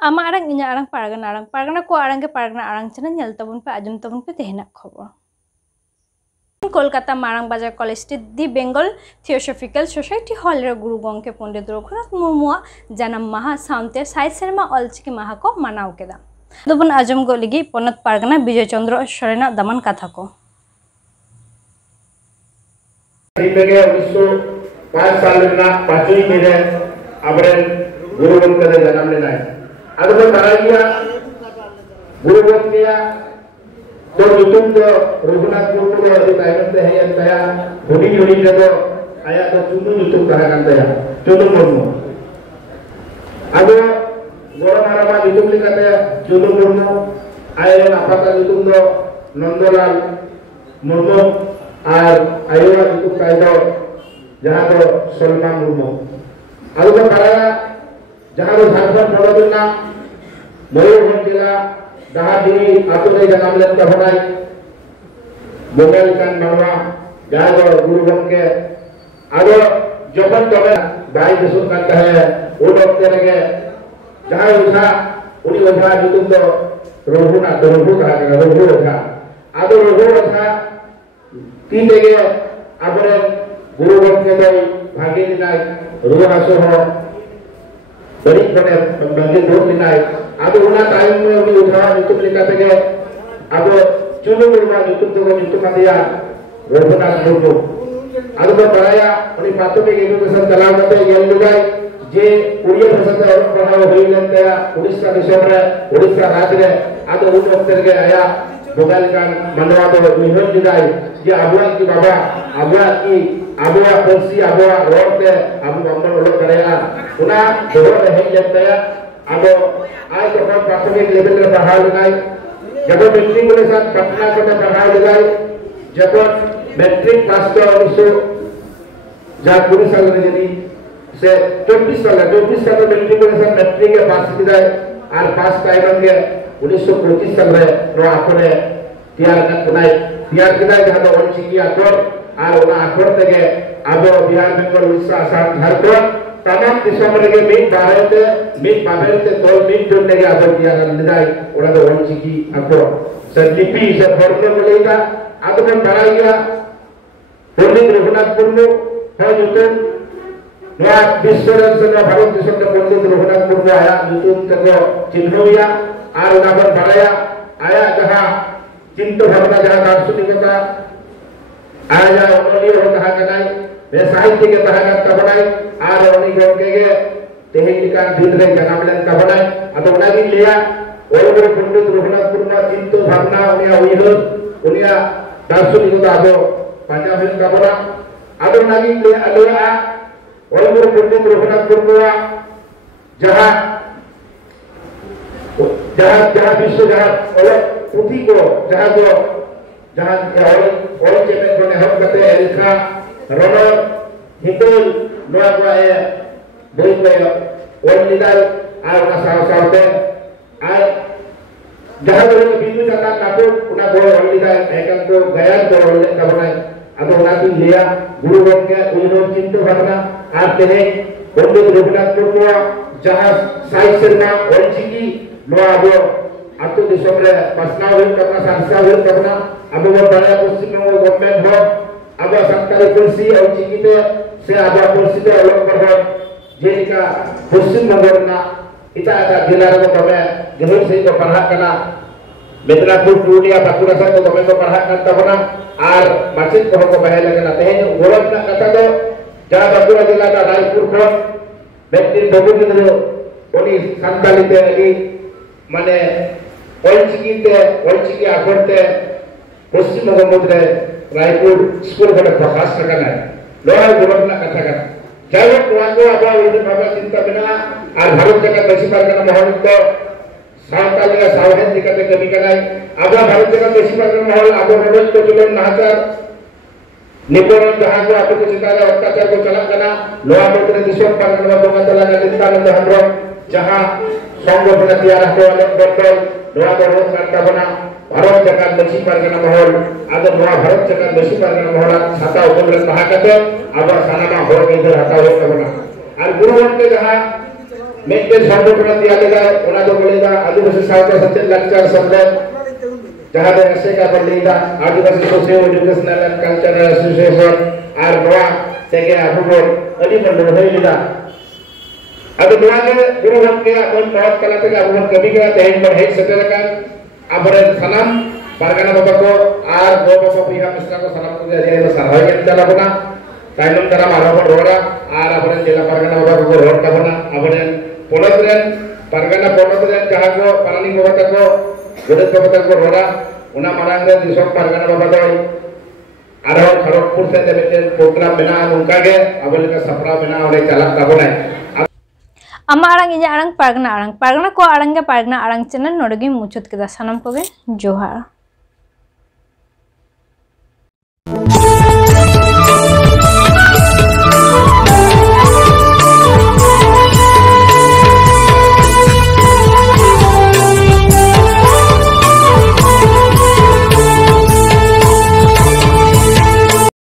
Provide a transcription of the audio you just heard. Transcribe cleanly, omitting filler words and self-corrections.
Ama arang inya arang pargana ko arang ke pargana arang chana nyel tabun pe ajum tabun pe tehenak khobor. Kolkata Marang বাজার কলেজটি দি Bengal theosophical society হলের গুরু গঙ্কে পণ্ডিত রঘুনাথ মুর্মুয়া জানাম মাহা সাউন্তে সাই সেরমা অলচিকি মাহা को मनाव केदा दोबन आजम गो लिगी पनत पारगना विजय चंद्र सरेना दमन कथा को 1905 साल में 5वीं में अबरेन गुरु गंगा का जन्म लेना है अदब कराइया गुरु गंगा तो युतुम तो रघुनाथ मुर्मू को अधिकारियों है यंत्या होनी होनी जगह आया तो चुनु युतुम करा करते हैं चुनु मुर्मू अब गोरा मारा युतुम लिखते हैं चुनु मुर्मू आया apa का युतुम तो नंदलाल मुर्मू और आया युतुम का तो जहाँ तो सलमान मुर्मू अब तो कराया जहाँ तो झारखंड प्रदेश मयूरभंज जिला दहादिनी आतुरे जनाम लेन कहनाय मोबाइल कान मानवा जाय गुरु गंगे आरो जबन तबे बाई दिसुन कान कहे ओ डॉक्टर के जहां उठा उनी ओझा जुतुम तो रघुनाथ रघु कहा रघु ओझा आदो रघु ओझा तीन देगे आपरे गुरु गंगे दो भागे दिनाय रुहासो हो बड़ी बने बंगे दो दिनाय अब उना टाइम में उन्हें उठा युतुम लिखते के अब चुनु मुर्मा युतुम तो युतुम दिया रघुनाथ मुर्मू अब तो पढ़ाया उन्हें प्राथमिक एजुकेशन चला करते ये लुगाई जे उड़िया भाषा से और पढ़ाओ हुई लेते हैं उड़ीसा दिशा में उड़ीसा राज्य में अब उन वक्त के आया मोबाइल का मनवा तो मिहर जुदाई ये अबुआ की बाबा अबुआ कुर्सी अबुआ रोड पे अबु अम्बर लोग करेगा उना दोनों रहे लेते हैं अब आज तो प्राथमिक लेवल में पढ़ाई लगाई जब मैट्रिक के साथ पटना को पढ़ाई लगाई जब मैट्रिक पास तो उसको जहाँ पूरी साल में यदि से 24 साल मैट्रिक के साथ मैट्रिक के पास किया और पास टाइम के 1925 साल में नो आपने तैयार किया जहाँ तो वंचिकी आकर और उना आकर तक अब बिहार बंगाल उड़ीसा आसाम झारखंड तमाम दिशा में के मीट बाबेते तो मीट जोड़ने के आदर दिया कर निदाई उड़ा तो वंचिकी आकर संलिपि से फॉर्मूला बोलेगा आदर कराइया पंडित रघुनाथ मुर्मू है युतुम नया विश्वरन से भारत देश में पंडित रघुनाथ मुर्मू आया युतुम तक चिन्हया और उना पर बढ़ाया आया जहाँ चिंता भावना जहाँ दार्शनिकता आया जहाँ उन्होंने वो कहा कनाई वे साहित्य के तहत कबनाई आज उन्हीं गंगे के तेहिका भीतरे जनाम लेन कबनाई अतो उना भी लिया और पंडित रघुनाथ मुर्मू चिंता भावना उनिया दार्शनिकता आबो पंजाब में कबना अतो उना भी लिया और पंडित रघुनाथ मुर्मू जहाँ विश्व जहाँ अलग पुथी को जहाँ और चेमें बने हम कहते हैं एल्खा रनर हिंदुल नया को है बोल गए और निदाल आर उना सावते आर जहाँ तो बिंदु जाता नाटक उना बोल और निदाल ऐकन को गया तो और कबनाई अब उना की लिया गुरु गंगे उन्होंने चिंता भावना आर तेरे पंडित रघुनाथ मुर्मू जहाँ साई सेना वंचिकी नया अब आतु दिशा में पसना हुई करना सांसा हुई करना अब वो बड़ा पश्चिम में वो गवर्नमेंट हो अब सरकारी कुर्सी और चिकिते से अब कुर्सी तो अलग पर हो जेनिका पश्चिम बंगाल ना इतना जिला को तमें गहन से को पढ़ा करना मेदिनीपुर पुरुलिया बांकुड़ा से को तमें को पढ़ा करता होना और माचित को पहले लगना तेज गोरख ना कथा तो जहाँ बांकुड़ा जिला का रायपुर को व्यक्ति दोनों के लिए उन्हीं संताली तेरी माने वंचिकी आखरते पश्चिम बंगाल में रायपुर स्कूल को प्रकाश करना है लोहा गुरु ना कथा करना जाओ कुआंगो अब ये बाबा चिंता बिना और भारत जगत बेसी पारगना महल को सावतालिया सावधान दिखाते कभी करना है अब भारत जगत बेसी पारगना महल अब रोड को चलन नाहतर निपुण जहाँ को आपको चितारे अत्याचार को चला करना लोहा मंत्री दिशा पारगना बंगा तला का नित्यानंद हमरो जहाँ संगठन तैयार होने वाले बंदर लोहा रोड करता बना भारत जगत बेसी पारगना महल आदर लोहा भारत जगत बेसी पारगना महल छाता ऊपर कहा करते अब साना हो गई इधर हटा हो बना और गुरु के जहाँ मिट्टे संगठन दिया लेगा उना तो बोलेगा आदिवासी साहित्य सचेत लक्चर शब्द जहां दे ऐसे का बोलेगा Adivasi socio educational and cultural association आर नोआ तेगे अबुगो अडी बंद होइलिदा अब नोआ के गुरु के अपन बहुत कला ते अबुगो कभी के तेन पर हेड सेटल का अबरे सनम पारगाना बाबा को आर गो बाबा बिहा मिश्रा को सनम को दिया जाए सरहाय चला बना ताइनम तरा माराबो रोड़ा आर अबरे जिला पारगाना बाबा को रोड का बना अबरे पोलद्रेन पारगाना पोलद्रेन जहां को पानी बाबा को गोदे बाबा को रोड़ा उना मारांग रे दिसोक पारगाना बाबा दो आरो खड़गपुर से देबेन प्रोग्राम बना उनका के अबले का सपरा बना और चला तबना आमा आड़ांग इजा आड़ांग पारगना को आड़ांग के पारगना आड़ांग चैनल नोडगी मुचुत केदा सानाम कोगे जोहार।